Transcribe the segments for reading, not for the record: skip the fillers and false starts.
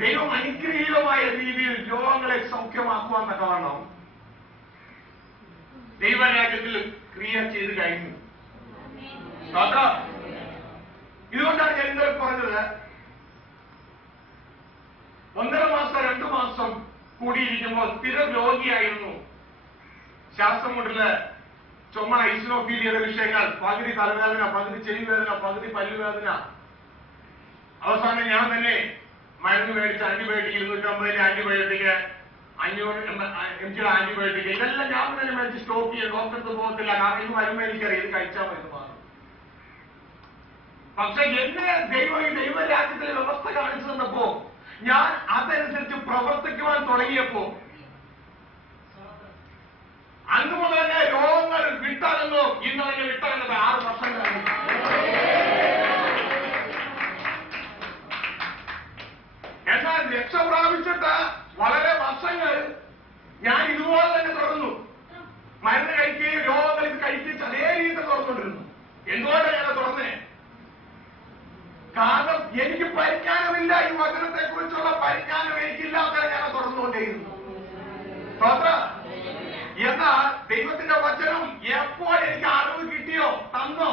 ദൈവം അനുഗ്രഹീതമായ രീതിയിൽ രോഗങ്ങളെ സൗഖ്യമാക്കുവാൻ തക്കവണ്ണം ദൈവരാജ്യത്തിൽ ക്രിയ ചെയ്ത് കഴിഞ്ഞു. ഇതുകൊണ്ടാണ് ഞാൻ ഇന്നലെ പറഞ്ഞത്, 1.5 മാസം 2 മാസം കൂടിയിരിക്കുമ്പോൾ സ്ഥിരം രോഗിയായിരുന്നു. ശ്വാസം മുട്ടല്, ചുമ, ഈസിനോഫീലിയയുടെ വിഷയങ്ങൾ, പകുതി തലവേദന, പകുതി ചെവി വേദന, പകുതി പല്ലുവേദന. അവസാനം ഞാൻ തന്നെ മരുന്ന് മേടിച്ച് ആന്റിബയോട്ടിക് 250 ആന്റിബയോട്ടിക്, 500 mg ആന്റിബയോട്ടിക്, ഇതെല്ലാം ഞാൻ തന്നെ മേടിച്ച് സ്റ്റോക്ക് ചെയ്യും. ഡോക്ടർക്ക് പോകത്തില്ല, കാരണം ഇത് വരുമ്പോൾ എനിക്കറിയാം ഇത് കഴിച്ചാൽ മരുന്ന് മാറും. പക്ഷെ എന്നെ ദൈവം ഈ ദൈവരാജ്യത്തിലെ വ്യവസ്ഥ കാണിച്ചു തന്നപ്പോ ഞാൻ അതനുസരിച്ച് പ്രവർത്തിക്കുവാൻ തുടങ്ങിയപ്പോ അന്ന് മുതൽ തന്നെ രോഗങ്ങൾ വിട്ടാണെന്നോ ഇന്ന് തന്നെ വിട്ടാണെന്നത് 6 വർഷം കഴിഞ്ഞു. എന്നാൽ രക്ഷ പ്രാപിച്ചിട്ട് വളരെ വർഷങ്ങൾ ഞാൻ ഇതുപോലെ തന്നെ തുടർന്നു. മരുന്ന് കഴിക്കുകയും രോഗങ്ങൾ കഴിപ്പിച്ച് അതേ രീതി തുറന്നുകൊണ്ടിരുന്നു. എന്തുകൊണ്ടാണ് ഞാൻ തുറന്നേ? കാരണം എനിക്ക് പരിജ്ഞാനമില്ല, ഈ വചനത്തെ കുറിച്ചുള്ള പരിജ്ഞാനം എനിക്കില്ലാത്ത ഞാൻ തുറന്നുകൊണ്ടേയിരുന്നു. എന്നാൽ ദൈവത്തിന്റെ വചനം എപ്പോൾ എനിക്ക് അറിവ് കിട്ടിയോ തന്നോ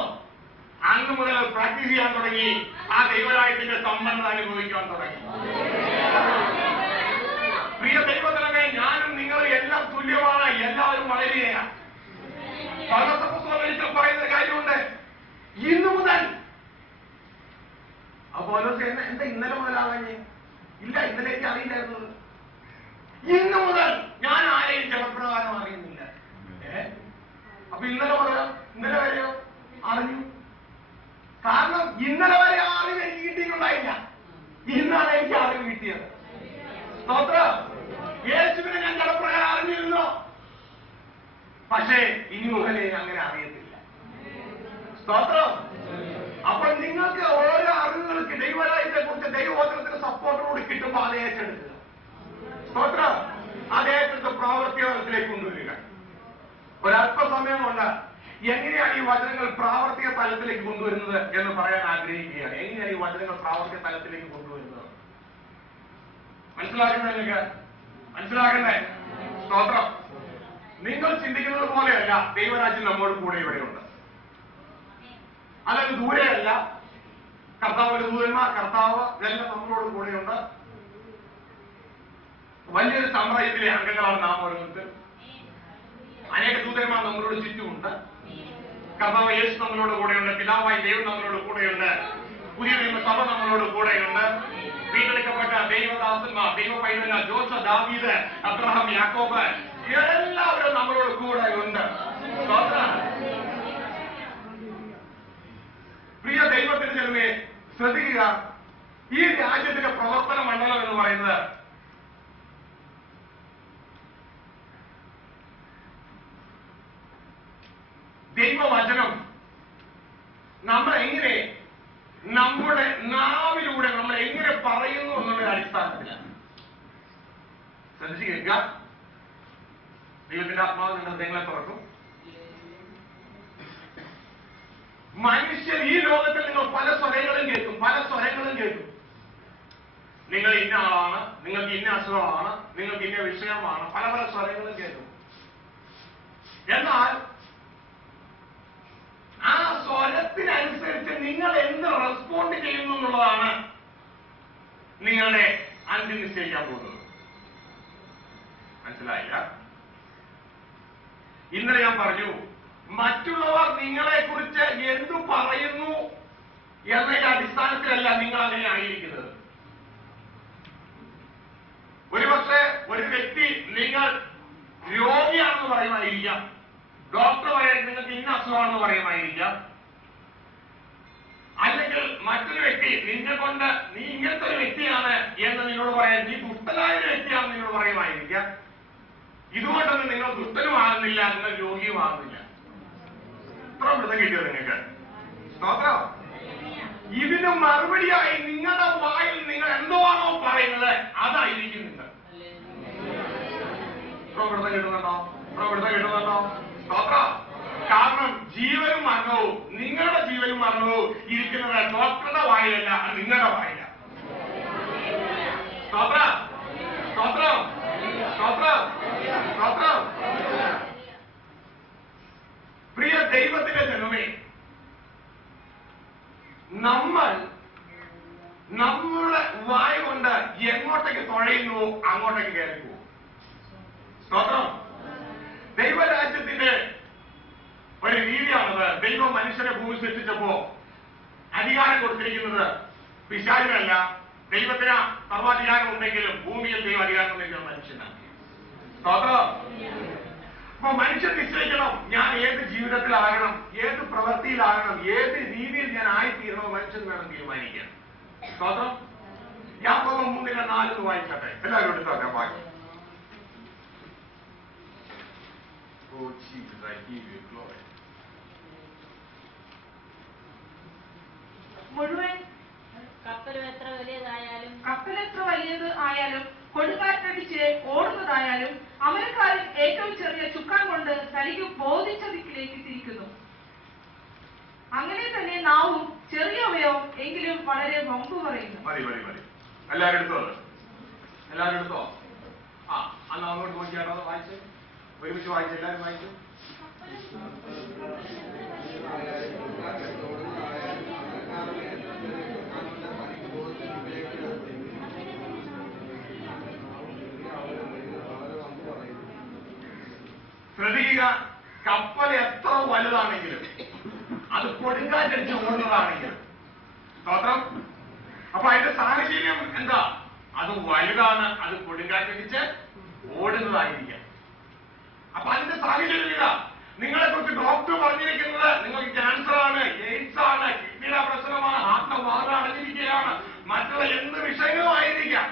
അന്ന് മുതൽ പ്രാക്ടീസ് ചെയ്യാൻ തുടങ്ങി. ആ ദൈവരാജ്യത്തിന്റെ സമ്പന്നത അനുഭവിക്കാൻ തുടങ്ങി. പ്രിയ ദൈവജനമേ, ഞാനും നിങ്ങളും എല്ലാം തുല്യമാണ്, എല്ലാവരും വളരുകയാണ്. പൗലോസ് അപ്പോസ്തലൻ പറയുന്ന കാര്യമുണ്ട്, ഇന്നു മുതൽ. അപ്പൊ എന്താ ഇന്നലെ മുതലാവാഞ്ഞേ? ഇല്ല, ഇന്നലേക്ക് അറിയില്ലായിരുന്നത്. ഇന്നു മുതൽ ഞാൻ ആരെയും ജലപ്രകാരം അറിയുന്നില്ല. അപ്പൊ ഇന്നലെ വരെയോ അറിഞ്ഞു. കാരണം ഇന്നലെ വരെ അറിവ് എനിക്ക് കിട്ടിയിട്ടുണ്ടായില്ല, ഇന്നാണ് എനിക്ക് അറിവ് കിട്ടിയത്. സ്തോത്രം. യേശുവിനെ ഞാൻ ജലപ്രകാരം അറിഞ്ഞിരുന്നു, പക്ഷേ ഇനി മുതലേ അങ്ങനെ അറിയത്തില്ല. സ്തോത്രം. അപ്പോൾ നിങ്ങൾക്ക് ഓരോ അറിവുകൾക്ക് ദൈവരാജ്യത്തെ കുറിച്ച് ദൈവവചനത്തിന്റെ സപ്പോർട്ടോട് കിട്ടുമ്പോൾ അത് ഏറ്റെടുക്കുക. സ്തോത്രം. അത് ഏറ്റെടുത്ത് പ്രാവർത്തികത്തിലേക്ക് കൊണ്ടുവരിക. ഒരല്പസമയം കൊണ്ട് എങ്ങനെയാണ് ഈ വചനങ്ങൾ പ്രാവർത്തിക തലത്തിലേക്ക് കൊണ്ടുവരുന്നത് എന്ന് പറയാൻ ആഗ്രഹിക്കുകയാണ്. എങ്ങനെയാണ് ഈ വചനങ്ങൾ പ്രാവർത്തിക തലത്തിലേക്ക് കൊണ്ടുവരുന്നത്? മനസ്സിലാക്കണ്ടേ? മനസ്സിലാക്കണ്ടേ? സ്തോത്രം. നിങ്ങൾ ചിന്തിക്കുന്നത് പോലെയല്ല ദൈവരാജ്യം നമ്മോട് കൂടെ ഇവിടെയുണ്ട്. അതൊക്കെ ദൂരെയല്ല. കർത്താവിന്റെ ദൂതന്മാർ, കർത്താവ് ഇതെല്ലാം നമ്മളോട് കൂടെയുണ്ട്. വലിയൊരു സാമ്രാജ്യത്തിലെ അംഗങ്ങളാണ് നാം ഓരോരുത്തർ. അനേക ദൂതന്മാർ നമ്മളോട് ചുറ്റുമുണ്ട്. കർത്താവ് യേശു നമ്മളോട് കൂടെയുണ്ട്. പിതാവായി ദൈവം നമ്മളോട് കൂടെയുണ്ട്. പുതിയ നിയമസഭ നമ്മളോട് കൂടെയുണ്ട്. വീണ്ടെടുക്കപ്പെട്ട ദൈവദാസന്മാർ, ദൈവ പൈതങ്ങൾ, ജോസഫ്, ദാവീദ്, അബ്രഹാം, യാക്കോബ്, എല്ലാവരും നമ്മളോട് കൂടെയുണ്ട്. പ്രിയ ദൈവത്തിന് ചെറുതെ ശ്രദ്ധിക്കുക. ഈ രാജ്യത്തിന്റെ പ്രവർത്തന മണ്ഡലം എന്ന് പറയുന്നത് ദൈവവചനം നമ്മൾ എങ്ങനെ നമ്മുടെ നാവിലൂടെ നമ്മൾ എങ്ങനെ പറയുന്നു എന്നുള്ള അടിസ്ഥാനത്തിലാണ്. ശ്രദ്ധിച്ചു കേൾക്കുക. ദൈവത്തിന്റെ ആത്മാവ് നിങ്ങളുടെ ഹൃദയങ്ങളെ തുറക്കും. മനുഷ്യർ ഈ ലോകത്തിൽ നിങ്ങൾ പല സ്വരങ്ങളും കേൾക്കും, പല സ്വരങ്ങളും കേൾക്കും. നിങ്ങൾ ഇന്ന ആളാണ്, നിങ്ങൾക്ക് ഇന്ന അസുഖമാണ്, നിങ്ങൾക്ക് ഇന്ന വിഷയമാണ്, പല പല സ്വരങ്ങളും കേൾക്കും. എന്നാൽ ആ സ്വരത്തിനനുസരിച്ച് നിങ്ങൾ എന്ത് റെസ്പോണ്ട് ചെയ്യുന്നു എന്നുള്ളതാണ് നിങ്ങളുടെ അന്ത്യം നിശ്ചയിക്കാൻ പോകുന്നത്. മനസ്സിലായില്ല? ഇന്നലെ ഞാൻ പറഞ്ഞു, മറ്റുള്ളവർ നിങ്ങളെ കുറിച്ച് എന്തു പറയുന്നു എന്നതിന്റെ അടിസ്ഥാനത്തിലല്ല നിങ്ങൾ അങ്ങനെ ആയിരിക്കുന്നത്. ഒരുപക്ഷെ ഒരു വ്യക്തി നിങ്ങൾ രോഗിയാണെന്ന് പറയുമായിരിക്കാം, ഡോക്ടർ പറയാൻ നിങ്ങൾക്ക് ഇന്ന അസുഖമാണെന്ന് പറയുമായിരിക്കാം. അല്ലെങ്കിൽ മറ്റൊരു വ്യക്തി നിന്നെ കൊണ്ട് നീ ഇങ്ങനത്തെ ഒരു വ്യക്തിയാണ് എന്ന് നിന്നോട് പറയാൻ, നീ ദുഷ്ടനായ ഒരു വ്യക്തിയാണെന്ന് നിന്നോട് പറയുമായിരിക്കാം. ഇതുകൊണ്ടൊന്നും നിങ്ങൾ ദുഷ്ടനുമാകുന്നില്ല, നിങ്ങൾ രോഗിയുമാകുന്നില്ല. ഇത്ര വൃത്തം കിട്ടിയോ നിങ്ങൾക്ക്? സ്തോത്രം. ഇതിന് മറുപടിയായി നിങ്ങളുടെ വായിൽ നിങ്ങൾ എന്തോണോ പറയുന്നത് അതായിരിക്കും നിങ്ങൾ. വൃത്തം കിട്ടുന്നുണ്ടോ? വൃത്തം കിട്ടുന്നുണ്ടോ? സ്തോത്രം. കാരണം ജീവനും മരണവും, നിങ്ങളുടെ ജീവനും മരണവും ഇരിക്കുന്നത് ഡോക്ടറുടെ വായിലല്ല, നിങ്ങളുടെ വായിലാണ്. വായ കൊണ്ട് എങ്ങോട്ടേക്ക് തുഴയുന്നു അങ്ങോട്ടേക്ക് കയറി പോകും. സ്തോത്രം. ദൈവരാജ്യത്തിന്റെ ഒരു രീതിയാണത്. ദൈവം മനുഷ്യനെ ഭൂമി സൃഷ്ടിച്ചപ്പോ അധികാരം കൊടുത്തിരിക്കുന്നത് പിശാചിനല്ല. ദൈവത്തിന് സർവാധികാരം ഉണ്ടെങ്കിലും ഭൂമിയിൽ ദൈവം അധികാരം ഉണ്ടെങ്കിലും മനുഷ്യനാണ്. സ്തോത്രം. അപ്പൊ മനുഷ്യൻ നിശ്ചയിക്കണം, ഞാൻ ഏത് ജീവിതത്തിലാകണം, ഏത് പ്രവൃത്തിയിലാകണം, ഏത് രീതിയിൽ ഞാൻ ആയിത്തീരണോ മനുഷ്യൻ വേണം തീരുമാനിക്കാൻ. സ്തോത്രം. യാക്കോബ് 3:4 വായിക്കട്ടെ. എല്ലാവരും എടുത്തോട്ടെ വായിക്കും. Oh Jesus, I give you glory. മുഴുവൻ കപ്പൽ എത്ര വലിയത് ആയാലും കൊടുങ്കാറ്റടിച്ച് ഓടുന്നതായാലും അമരക്കാരൻ ഏറ്റവും ചെറിയ ചുക്കാൻ കൊണ്ട് തനിക്ക് ബോധിച്ച ദിക്കിലേക്ക് തിരിക്കുന്നു. അങ്ങനെ തന്നെ നാവും ചെറിയവയോ എങ്കിലും വളരെ വമ്പ് പറയുന്നു. എല്ലാവരും എടുത്തോ? അന്ന് അങ്ങോട്ട് നോക്കിയാണോ വായിച്ചു? ഒരുമിച്ച് വായിച്ചു. എല്ലാവരും വായിച്ചു. ശ്രദ്ധിക്കുക, കപ്പൽ എത്ര വലുതാണെങ്കിലും അത് കൊടുങ്കാറ്റടിച്ച് ഓടുന്നതാണെങ്കിലും. സ്തോത്രം. അപ്പൊ അതിന്റെ സാഹചര്യം എന്താ? അത് വലുതാണ്, അത് കൊടുങ്കാറ്റടിച്ച് ഓടുന്നതായിരിക്കാം. അപ്പൊ അതിന്റെ സാഹചര്യം ഇല്ല. നിങ്ങളെ കുറിച്ച് ഡോക്ടർ പറഞ്ഞിരിക്കുന്നത് നിങ്ങൾക്ക് ക്യാൻസർ ആണ്, എയ്ഡ്സ് ആണ്, കിഡ്നിയുടെ പ്രശ്നമാണ്, ഹാർട്ട് വാത അടഞ്ഞിരിക്കുകയാണ്, മറ്റുള്ള എന്ത് വിഷയങ്ങളും ആയിരിക്കാം.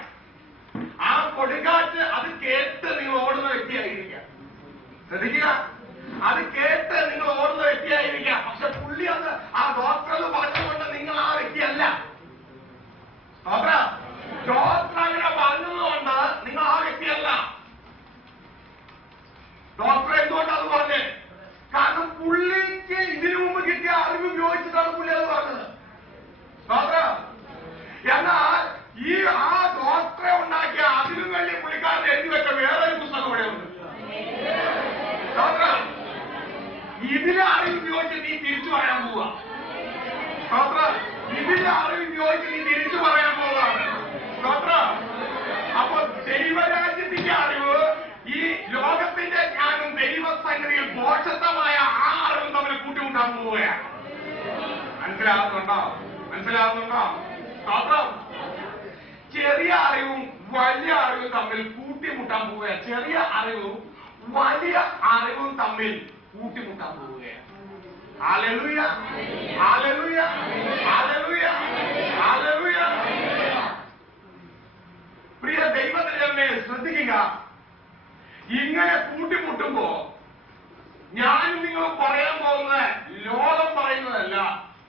ആ കൊടുങ്കാറ്റ് അത് കേട്ട് നിങ്ങൾ ഓടുന്ന വ്യക്തിയായിരിക്കാം. ശ്രദ്ധിക്കുക, അത് കേട്ട് നിങ്ങൾ ഓടുന്ന വ്യക്തിയായിരിക്കാം. പക്ഷെ പുള്ളി അത് ആ ഡോക്ടർ പറഞ്ഞുകൊണ്ട് നിങ്ങൾ ആ വ്യക്തിയല്ല. ഡോക്ടർ അങ്ങനെ പറഞ്ഞതുകൊണ്ട് നിങ്ങൾ ആ വ്യക്തിയല്ല. ഡോക്ടർ എന്തുകൊണ്ട് അത് പറഞ്ഞേ? കാരണം പുള്ളിക്ക് ഇതിനു മുമ്പ് കിട്ടിയ അറിവ് ഉപയോഗിച്ചിട്ടാണ് പുള്ളി അത് പറഞ്ഞത്. എന്നാൽ ഈ ആ ഡോക്ടറെ ഉണ്ടാക്കിയ അതിലും വലിയ പുള്ളിക്കാരൻ എഴുതി വെച്ച വേറൊരു പുസ്തകം ഇവിടെ ഉണ്ട്. ഇതിലെ അറിവ് ഉപയോഗിച്ച് നീ തിരിച്ചു പറയാൻ പോവുക. ഇതിലെ അറിവ് ഉപയോഗിച്ച് നീ തിരിച്ചു പറയാൻ പോവുകയാണ്. അപ്പൊ ദൈവരാജ്യത്തിന്റെ അറിവ് ഈ ലോകത്തിന്റെ ജ്ഞാനം ദൈവസന്നിധിയിൽ ദോഷത്തമായ ആ അറിവും തമ്മിൽ കൂട്ടിമുട്ടാൻ പോവുകയാണ്. മനസ്സിലാകുന്നുണ്ടോ? സ്തോത്രം. ചെറിയ അറിവും വലിയ അറിവും തമ്മിൽ കൂട്ടിമുട്ടാൻ പോവുകയാണ്. ചെറിയ അറിവും വലിയ അറിവും തമ്മിൽ കൂട്ടിമുട്ടാൻ പോവുകയാണ്. ഹല്ലേലൂയ, ഹല്ലേലൂയ, ഹല്ലേലൂയ, ഹല്ലേലൂയ. പ്രിയ ദൈവജനമേ, ശ്രദ്ധിക്കുക. ഇങ്ങനെ കൂട്ടിമുട്ടുമ്പോ ഞാനും നിങ്ങൾ പറയാൻ പോകുന്നത് ലോകം പറയുന്നതല്ല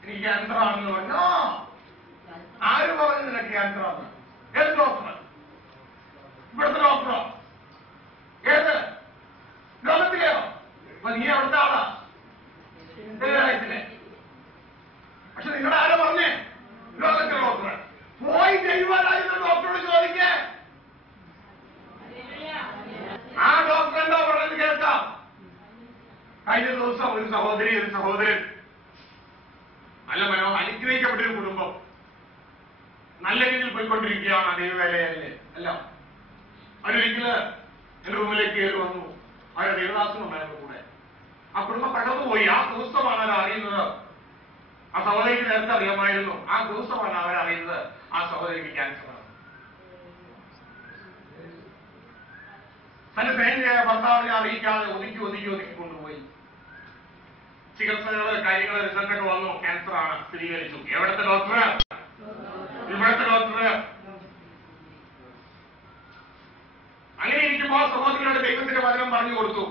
എനിക്ക് ക്യാൻസർ ആണെന്ന് പറഞ്ഞോ. ആര് പറഞ്ഞു നിനക്ക് ക്യാൻസർ ആണ്? ഏത് ഡോക്ടർ? ഇവിടുത്തെ ഡോക്ടറോ? ഏത് ലോകത്തിലെയോ? അപ്പൊ നീ അവിടുത്തെ ആളാ ദൈവരാജ്യത്തിലെ. പക്ഷെ നിങ്ങളുടെ ആരാ പറഞ്ഞേ? ലോകത്തിലെ ഡോക്ടർ. പോയി ദൈവരാജ്യത്തിലെ ഡോക്ടറോട് ചോദിക്കേ. ആ ഡോക്ടർ എന്താ പറയുന്നത് കേൾക്കാം. കഴിഞ്ഞ ദിവസം ഒരു സഹോദരൻ നല്ല അനുഗ്രഹിക്കപ്പെട്ടൊരു കുടുംബം നല്ല രീതിയിൽ പോയിക്കൊണ്ടിരിക്കുകയാണ് ദൈവവേലയല്ലേ എല്ലാം. അവരൊരിക്കല് എന്റെ റൂമിലേക്ക് കയറി വന്നു. അവരുടെ ദേവദാസനുണ്ടായിരുന്നു കൂടെ. ആ കുടുംബം കടന്നുപോയി. ആ ദിവസമാണ് അവർ അറിയുന്നത്. ആ സഹോദരിക്ക് നേരത്തെ അറിയാമായിരുന്നു. ആ ദിവസമാണ് അവരറിയുന്നത് ആ സഹോദരിക്ക് ക്യാൻസറാണ്. തന്റെ സ്നേഹിതയായ ഭർത്താവിനെ അറിയിക്കാതെ ഒതുക്കി കൊണ്ടുപോയി. ചികിത്സകള് കാര്യങ്ങള് റിസൾട്ടൊക്കെ വന്നു. ക്യാൻസറാണ് സ്ഥിരീകരിച്ചു. എവിടത്തെ ഡോക്ടർ? ഇവിടത്തെ ഡോക്ടർ. അങ്ങനെ ഇരിക്കുമ്പോൾ സഹോദരിയുടെ ദൈവത്തിന്റെ വചനം പറഞ്ഞു കൊടുത്തു.